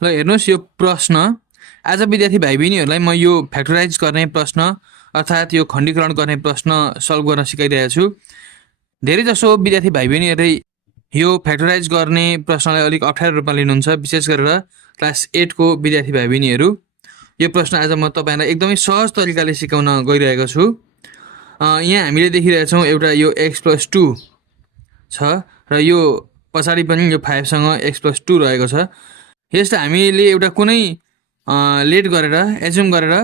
ल हेर्नुहोस् यो प्रश्न आज विद्यार्थी भाइ बहिनीहरूलाई म यो फ्याक्टराइज गर्ने प्रश्न अर्थात् यो खण्डीकरण गर्ने प्रश्न सल्भ गर्न सिकाइरहेको छु। धेरैजसो विद्यार्थी भाइ बहिनीहरूले यो फ्याक्टराइज गर्ने प्रश्नलाई अलिक अप्ठ्यारो रूपमा लिनुहुन्छ, विशेष गरेर क्लास 8 को विद्यार्थी भाइ बहिनीहरू। यो प्रश्न आज म तपाईँलाई एकदमै सहज तरिकाले सिकाउन गइरहेको छु। यहाँ हामीले देखिरहेछौँ एउटा यो x+2 छ र यो पछाडि पनि यो 5 सँग x+2 रहेको छ। यसलाई हामीले एउटा कुनै लेट गरेर एज्युम गरेर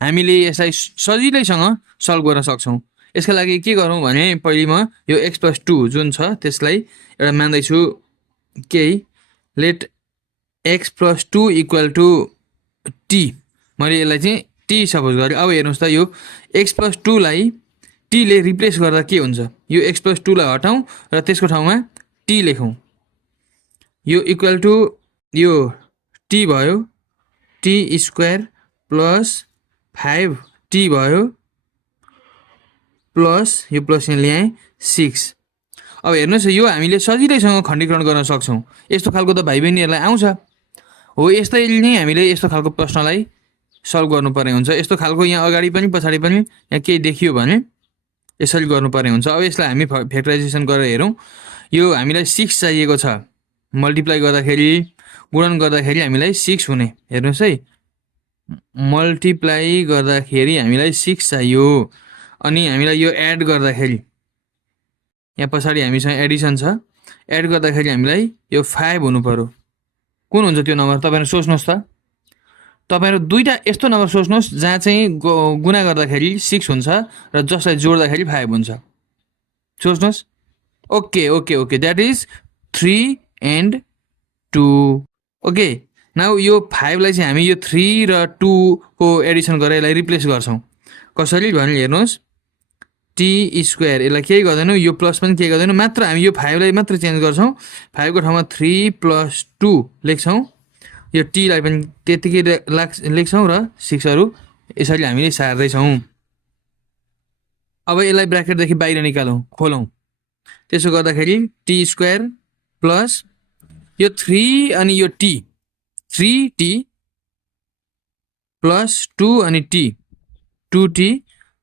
हामीले यसलाई सजिलैसँग सल्भ गर्न सक्छौँ। यसका लागि के गरौँ भने पहिले म यो x+2 जुन छ त्यसलाई एउटा मान्दैछु केही late x+2 equal to t। मैले यसलाई चाहिँ t सपोज गरेँ। अब हेर्नुहोस् त यो x+2 लाई t ले रिप्लेस गर्दा के हुन्छ, यो x+2 लाई हटाउँ र त्यसको ठाउँमा t लेखौँ। यो इक्वल टु यो t भयो, t स्क्वायर प्लस 5t भयो प्लस यो प्लस यहाँ ल्याएँ 6। अब हेर्नुहोस् यो हामीले सजिलैसँग खण्डीकरण गर्न सक्छौँ। यस्तो खालको त भाइ बहिनीहरूलाई आउँछ हो। यस्तै नै हामीले यस्तो खालको प्रश्नलाई सल्भ गर्नुपर्ने हुन्छ। यस्तो खालको यहाँ अगाडि पनि पछाडि पनि यहाँ केही देखियो भने यसरी गर्नुपर्ने हुन्छ। अब यसलाई हामी फ्याक्टराइजेसन गरेर हेरौँ। यो हामीलाई 6 चाहिएको छ, मल्टिप्लाई गर्दाखेरि गुणन गर्दाखेरि हामीलाई 6 हुने। हेर्नुहोस् है, मल्टिप्लाई गर्दाखेरि हामीलाई 6 चाहियो। अनि हामीलाई यो एड गर्दाखेरि यहाँ पछाडि हामीसँग एडिसन छ, एड गर्दाखेरि हामीलाई यो 5 हुनु पर्यो। कुन हुन्छ त्यो नम्बर तपाईँहरू सोच्नुहोस् त। तपाईँहरू दुईवटा यस्तो नम्बर सोच्नुहोस् जहाँ चाहिँ गुणा गर्दाखेरि 6 हुन्छ र जसलाई जोड्दाखेरि 5 हुन्छ। सोच्नुहोस्। Okay okay okay, that is 3 and 2। Okay, now यो 5 लाई चाहिँ हामी यो 3 र 2 को एडिसन गरेर यसलाई रिप्लेस गर्छौँ। कसरी भने हेर्नुहोस्, t स्क्वायर यसलाई केही गर्दैनौँ, यो प्लस पनि केही गर्दैनौँ, मात्र हामी यो 5 लाई मात्र चेन्ज गर्छौँ। 5 को ठाउँमा 3 + 2 लेख्छौँ। यो t लाई पनि त्यतिकै लेख्छौँ र 6हरू यसरी हामीले सार्दैछौँ। अब यसलाई ब्र्याकेटदेखि बाहिर निकालौँ, खोलौँ। त्यसो गर्दाखेरि t स्क्वायर प्लस यो 3 अनि यो t, 3t प्लस 2 अनि t, 2t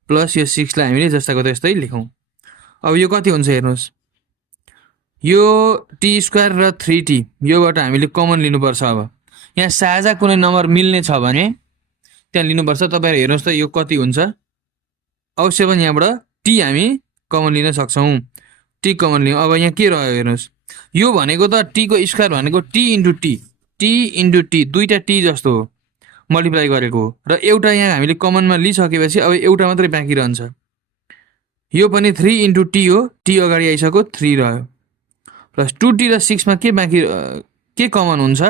प्लस यो 6 लाई हामीले जस्ताको त्यस्तै लेखौँ। अब यो कति हुन्छ हेर्नुहोस्, यो t स्क्वायर र 3t योबाट हामीले कमन लिनुपर्छ। अब यहाँ साझा कुनै नम्बर मिल्ने छ भने त्यहाँ लिनुपर्छ। तपाईँहरू हेर्नुहोस् त यो कति हुन्छ। अवश्य पनि यहाँबाट t हामी कमन लिन सक्छौँ। t कमन लियौँ। अब यहाँ के रह्यो हेर्नुहोस्, यो भनेको त t को स्क्वायर भनेको t इन्टु t दुईवटा t जस्तो हो, मल्टिप्लाई गरेको हो। र एउटा यहाँ हामीले कमनमा लिइसकेपछि अब एउटा मात्रै बाँकी रहन्छ। यो पनि 3 इन्टु t हो, t अगाडि आइसक्यो 3 रह्यो, प्लस 2t र 6 मा के बाँकी के कमन हुन्छ,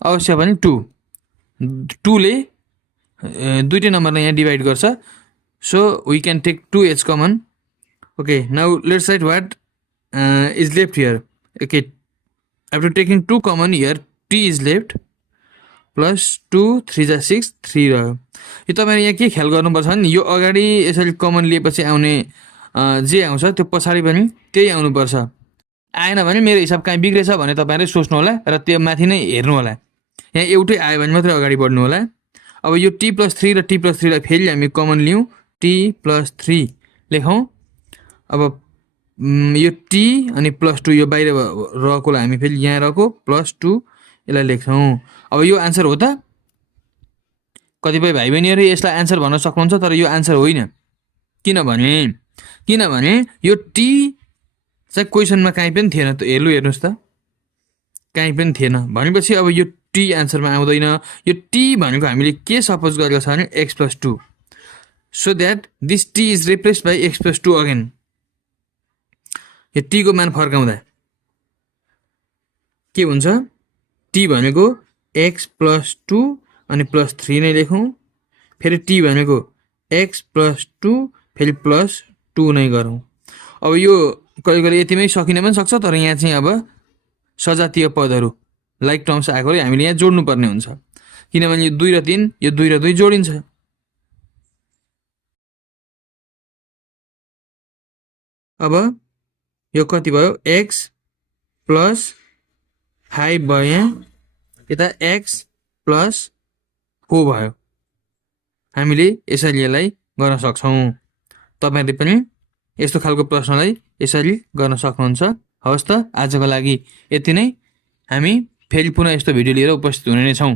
अवश्य पनि 2। 2 ले दुईटै नम्बरलाई यहाँ डिभाइड गर्छ। So we can take 2h common. Okay, now let's write what is left here. Okay, after taking 2 common here, t is left plus 2 3 जा 6 3 रह्यो। यो तपाईले यहाँ के ख्याल गर्नुपर्छ भने यो अगाडि यसरी कमन लिएपछि आउने जे आउँछ त्यो पछाडि पनि त्यही आउनुपर्छ। आएन भने मेरो हिसाब कहीँ बिग्रेछ भने तपाईहरुले सोच्नु होला र त्यो माथि नै हेर्नु होला। यहाँ एउटै आयो भने मात्रै अगाडि बढ्नु होला। अब यो t + 3 र t + 3 लाई फेरि हामी कमन लियौं, t + 3 लेखौं। अब यो t अनि +2 यो बाहिर रहेकोलाई हामी फेरि यहाँ रहेको +2 यसलाई लेख्छौं। अब यो आन्सर हो त? कतिपय भाइ बहिनीहरु यसलाई आन्सर भन्न सक्नुहुन्छ, तर यो आन्सर होइन। किनभने यो t चाहिँ क्वेशनमा कहीँ पनि थिएन। त हेर्नुस् त, कहीँ पनि थिएन भनेपछि अब यो t आन्सरमा आउँदैन। यो t भनेको हामीले के सपोज गरेको छ भने x+2, so that this t is replaced by x+2 again। यो t को मान फर्काउँदा के हुन्छ, t भनेको x+2 अनि +3 नै लेखौं, फेरि t भनेको x+2 फेरि +2 नै गरौँ। अब यो कहिले यतिमै सकिन पनि सक्छ, तर यहाँ चाहिँ अब सजातीय पदहरु लाइक टर्म्स आएकोले हामीले यहाँ जोड्नु पर्ने हुन्छ, किनभने यो 2 र 3 यो 2 र 2 जोडिन्छ। अब यो कति भयो, x + 5 भयो यहाँ, यता एक्स प्लस 4 भयो। हामीले यसरी यसलाई गर्न सक्छौँ। तपाईँहरूले पनि यस्तो खालको प्रश्नलाई यसरी गर्न सक्नुहुन्छ। हवस् त, आजको लागि यति नै। हामी फेरि पुनः यस्तो भिडियो लिएर उपस्थित हुने नै छौँ।